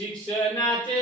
शिक्षणाचे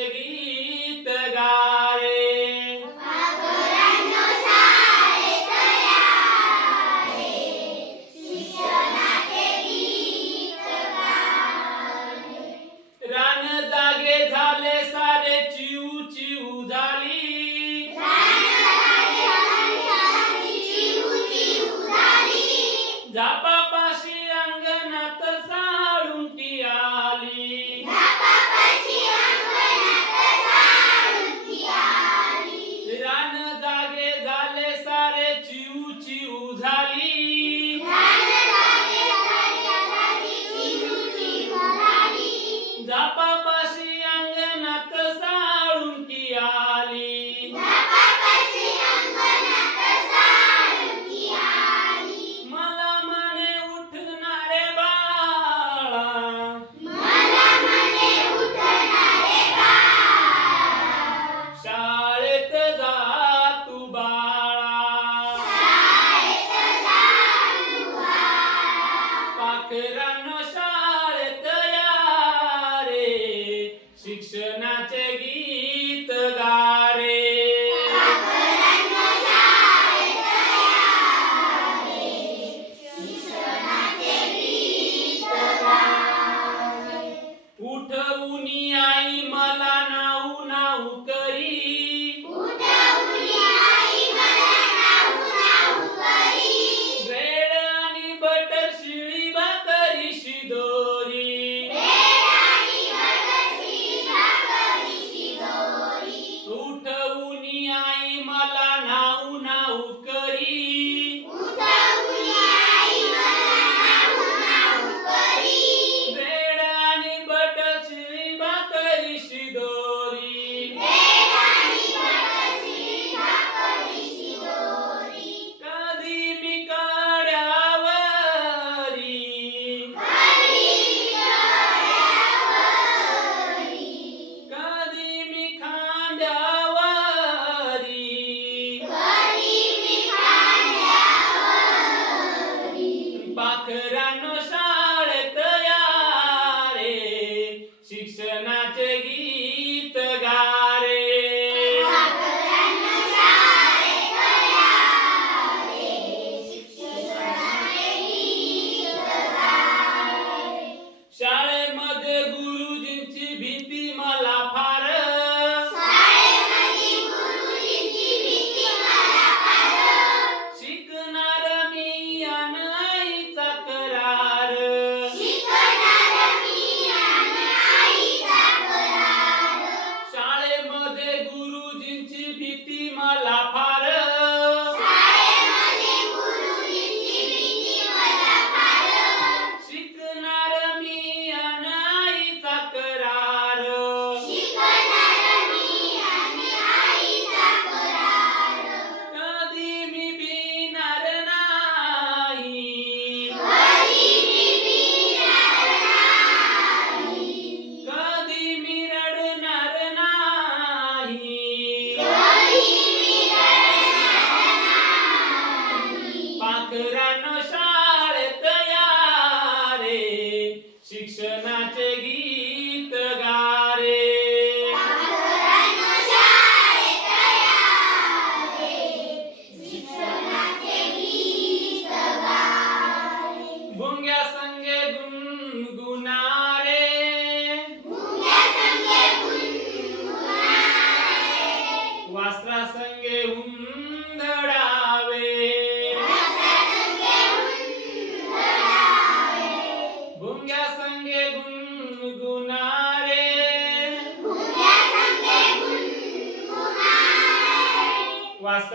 así.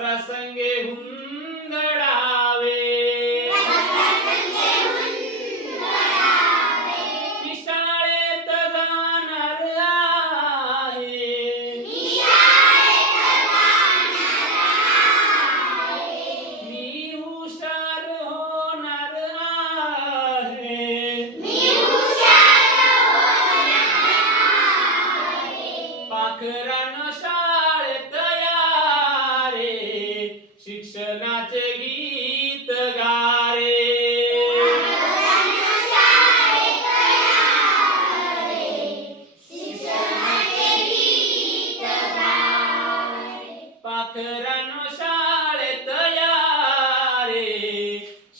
प्रसंगे हुंदड़ा